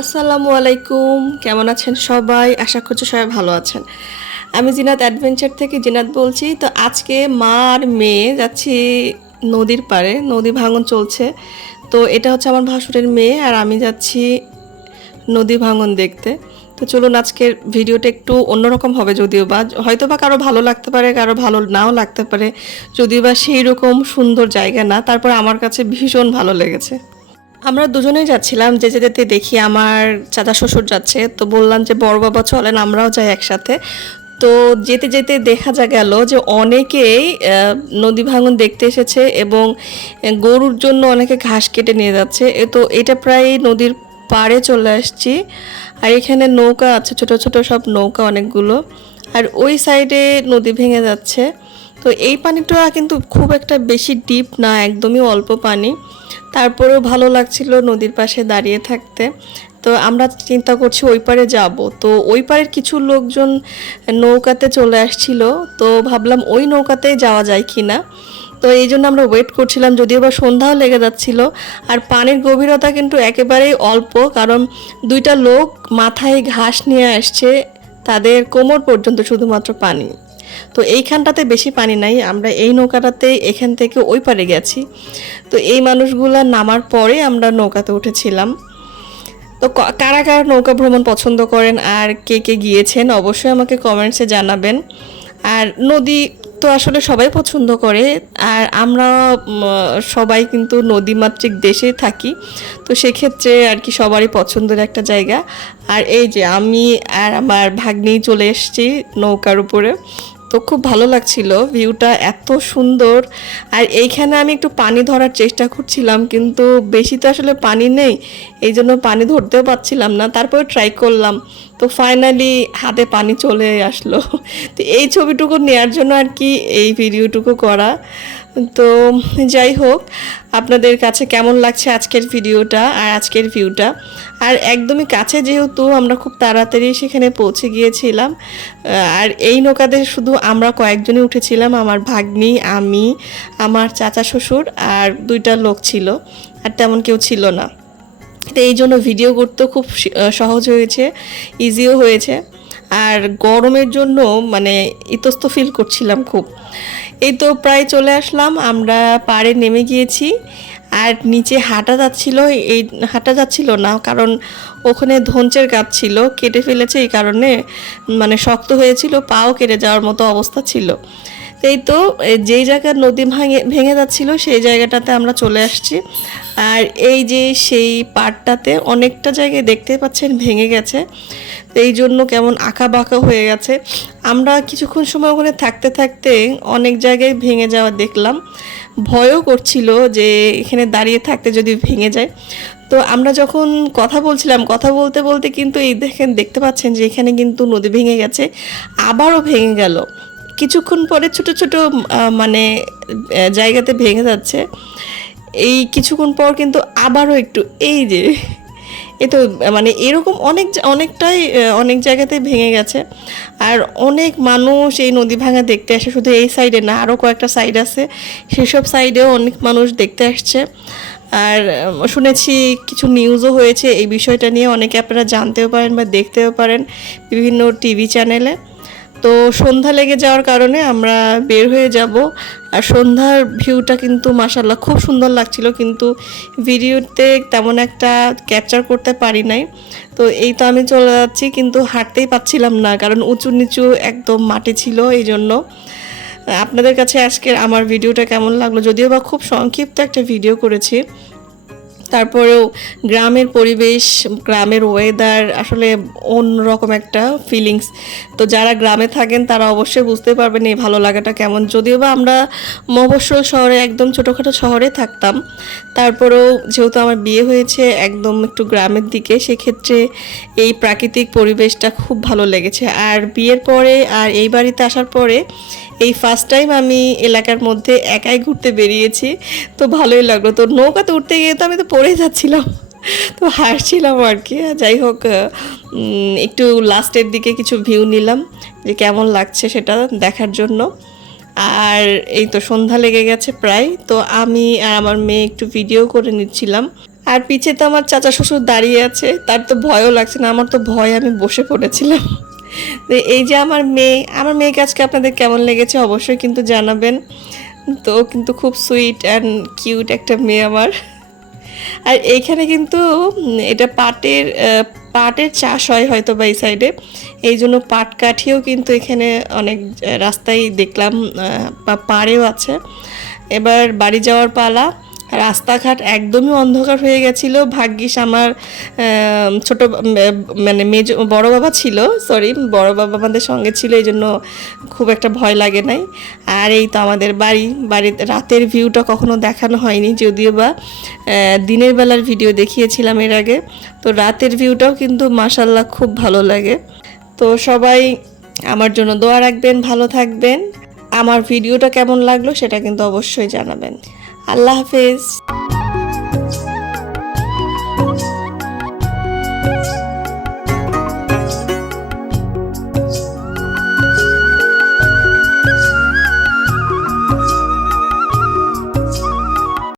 আসসালামু আলাইকুম। কেমন আছেন সবাই? আশা করছি সবাই ভালো আছেন। আমি জিনাত অ্যাডভেঞ্চার থেকে জিনাত বলছি। তো আজকে মা আর মেয়ে যাচ্ছি নদীর পাড়ে। নদী ভাঙন চলছে। তো এটা হচ্ছে আমার ভাসুরের মেয়ে আর আমি যাচ্ছি নদী ভাঙন দেখতে। তো চলুন আজকের ভিডিওটা একটু অন্যরকম হবে যদিও বা। হয়তো বা কারও ভালো লাগতে পারে, কারও ভালো নাও লাগতে পারে। যদিও বা সেই রকম সুন্দর জায়গা না। তারপর আমার কাছে ভীষণ ভালো লেগেছে। আমরা দুজনেই যাচ্ছিলাম যে যেতে দেখি আমার চাচা শ্বশুর যাচ্ছে। তো বললাম যে, বড় বাবা, চলেন, আমরাও যাই একসাথে। তো যেতে যেতে দেখা যা গেল যে অনেকেই নদী ভাঙন দেখতে এসেছে এবং গরুর জন্য অনেকে ঘাস কেটে নিয়ে যাচ্ছে। তো এটা প্রায় নদীর পাড়ে চলে আসছি। আর এখানে নৌকা আছে, ছোট ছোট সব নৌকা অনেকগুলো। আর ওই সাইডে নদী ভেঙে যাচ্ছে। তো এই পানিটা কিন্তু খুব একটা বেশি ডিপ না, একদমই অল্প পানি। তারপরেও ভালো লাগছিল নদীর পাশে দাঁড়িয়ে থাকতে। তো আমরা চিন্তা করছি ওই পারে যাব। তো ওই পারের কিছু লোকজন নৌকাতে চলে আসছিল। তো ভাবলাম ওই নৌকাতেই যাওয়া যায় কি না তো এই জন্য আমরা ওয়েট করছিলাম, যদিও বা সন্ধ্যাও লেগে যাচ্ছিল। আর পানির গভীরতা কিন্তু একেবারেই অল্প, কারণ দুইটা লোক মাথায় ঘাস নিয়ে আসছে, তাদের কোমর পর্যন্ত শুধুমাত্র পানি। তো এইখানটাতে বেশি পানি নাই, আমরা এই নৌকাটাতে এখান থেকে ওই পারে গেছি। তো এই মানুষগুলা নামার পরে আমরা নৌকাতে উঠেছিলাম। তো কারা কারা নৌকা ভ্রমণ পছন্দ করেন আর কে কে গিয়েছেন অবশ্যই আমাকে কমেন্টসে জানাবেন। আর নদী তো আসলে সবাই পছন্দ করে, আর আমরা সবাই কিন্তু নদীমাতৃক দেশে থাকি। তো সেক্ষেত্রে আর কি সবারই পছন্দের একটা জায়গা। আর এই যে আমি আর আমার ভাগ্নি চলে এসেছি নৌকার উপরে। তো খুব ভালো লাগছিল ভিউটা এত সুন্দর। আর এইখানে আমি একটু পানি ধরার চেষ্টা করছিলাম, কিন্তু বেশি তো আসলে পানি নেই, এই জন্য পানি ধরতেও পারছিলাম না। তারপরে ট্রাই করলাম, তো ফাইনালি হাতে পানি চলে আসলো। তো এই ছবিটুকু নেওয়ার জন্য আর কি এই ভিডিওটুকু করা। তো যাই হোক, আপনাদের কাছে কেমন লাগছে আজকের ভিডিওটা আর আজকের ভিউটা আর একদমই কাছে যেহেতু আমরা খুব তাড়াতাড়ি সেখানে পৌঁছে গিয়েছিলাম আর এই নৌকাতে শুধু আমরা কয়েকজনই উঠেছিলাম, আমার ভাগ্নি, আমি, আমার চাচা শ্বশুর আর দুইটা লোক ছিল, আর তেমন কেউ ছিল না। তো এই জন্য ভিডিও করতেও খুব সহজ হয়েছে ইজিও হয়েছে, আর গরমের জন্য মানে ইতস্ত ফিল করছিলাম খুব। এই তো প্রায় চলে আসলাম, আমরা পাড়ে নেমে গিয়েছি। আর নিচে হাঁটা যাচ্ছিল, এই হাঁটা যাচ্ছিল না, কারণ ওখানে ধঞ্চের গাছ ছিল, কেটে ফেলেছে এই কারণে মানে শক্ত হয়েছিল, পাও কেটে যাওয়ার মতো অবস্থা ছিল। এই তো যেই জায়গার নদী ভাঙে, ভেঙে যাচ্ছিল, সেই জায়গাটাতে আমরা চলে আসছি। আর এই যে সেই পাড়টাতে অনেকটা জায়গায় দেখতে পাচ্ছেন ভেঙে গেছে। তো এই জন্য কেমন আঁকা বাঁকা হয়ে গেছে। আমরা কিছুক্ষণ সময় ওখানে থাকতে থাকতে অনেক জায়গায় ভেঙে যাওয়া দেখলাম। ভয়ও করছিল যে এখানে দাঁড়িয়ে থাকতে যদি ভেঙে যায়। তো আমরা যখন কথা বলছিলাম, কথা বলতে বলতে কিন্তু এই দেখেন, দেখতে পাচ্ছেন যে এখানে কিন্তু নদী ভেঙে গেছে, আবারও ভেঙে গেল। কিছুক্ষণ পরে ছোট ছোট মানে জায়গাতে ভেঙে যাচ্ছে। এই কিছুক্ষণ পর কিন্তু আবারও একটু, এই যে, এ তো মানে এরকম অনেক অনেকটাই অনেক জায়গাতে ভেঙে গেছে। আর অনেক মানুষ এই নদী ভাঙা দেখতে আসে, শুধু এই সাইডে না আরও কয়েকটা সাইড আছে। সেসব সাইডেও অনেক মানুষ দেখতে আসছে। আর শুনেছি কিছু নিউজও হয়েছে, এই বিষয়টা নিয়ে অনেকে আপনারা জানতেও পারেন বা দেখতেও পারেন বিভিন্ন টিভি চ্যানেলে তো সন্ধ্যা লেগে যাওয়ার কারণে আমরা বের হয়ে যাব। আর সন্ধ্যার ভিউটা কিন্তু মাসাল্লাহ খুব সুন্দর লাগছিল, কিন্তু ভিডিওতে তেমন একটা ক্যাপচার করতে পারি নাই। তো এই তো আমি চলে যাচ্ছি, কিন্তু হাঁটতেই পাচ্ছিলাম না, কারণ উঁচু নিচু একদম মাটি ছিল এই জন্য আপনাদের কাছে আজকে আমার ভিডিওটা কেমন লাগল, যদিও বা খুব সংক্ষিপ্ত একটা ভিডিও করেছি তারপরেও গ্রামের পরিবেশ, গ্রামের ওয়েদার আসলে অন্যরকম একটা ফিলিংস তো যারা গ্রামে থাকেন, তারা অবশ্যই বুঝতে পারবেন এই ভালো লাগাটা কেমন। যদিও বা আমরা মফস্বল শহরে, একদম ছোটোখাটো শহরে থাকতাম। তারপরেও যেহেতু আমার বিয়ে হয়েছে একদম একটু গ্রামের দিকে, সেক্ষেত্রে এই প্রাকৃতিক পরিবেশটা খুব ভালো লেগেছে। আর বিয়ের পরে আর এই বাড়িতে আসার পরে এই ফার্স্ট টাইম আমি এলাকার মধ্যে একাই ঘুরতে বেরিয়েছি। তো ভালোই লাগল। তো নৌকাতে উঠতে গিয়ে তো আমি তো পড়েই যাচ্ছিলাম। তো হাসছিলাম আর কি। যাই হোক একটু লাস্টের দিকে কিছু ভিউ নিলাম, যে কেমন লাগছে সেটা দেখার জন্য। আর এই তো সন্ধ্যা লেগে গেছে প্রায়। তো আমি আর আমার মেয়ে একটু ভিডিও করে নিচ্ছিলাম। আর পিছে তো আমার চাচা শ্বশুর দাঁড়িয়ে আছে। তার তো ভয়ও লাগছে না। আমার তো ভয় আমি বসে পড়েছিলাম। তো এই যে আমার মেয়ে, আমার মেয়েকে আজকে আপনাদের কেমন লেগেছে অবশ্যই কিন্তু জানাবেন। তো কিন্তু খুব সুইট অ্যান্ড কিউট একটা মেয়ে আমার। আর এইখানে কিন্তু, এটা পাটের পাটের চাষ হয় হয়তো বা এই সাইডে এই জন্য পাট কাঠিও কিন্তু এখানে অনেক রাস্তায় দেখলাম বা পাড়েও আছে। এবার বাড়ি যাওয়ার পালা। রাস্তাঘাট একদমই অন্ধকার হয়ে গেছিল। ভাগ্যিস আমার ছোট মানে মেজ, বড় বাবা ছিল সরি বড় বাবা আমাদের সঙ্গে ছিল, এই জন্য খুব একটা ভয় লাগে নাই। আর এই তো আমাদের বাড়ি, বাড়িতে রাতের ভিউটা কখনো দেখানো হয়নি, যদিও বা দিনের বেলার ভিডিও দেখিয়েছিলাম এর আগে। তো রাতের ভিউটাও কিন্তু মাসাল্লাহ খুব ভালো লাগে। তো সবাই আমার জন্য দোয়া রাখবেন, ভালো থাকবেন। আমার ভিডিওটা কেমন লাগল সেটা কিন্তু অবশ্যই জানাবেন। আল্লাহ হাফেজ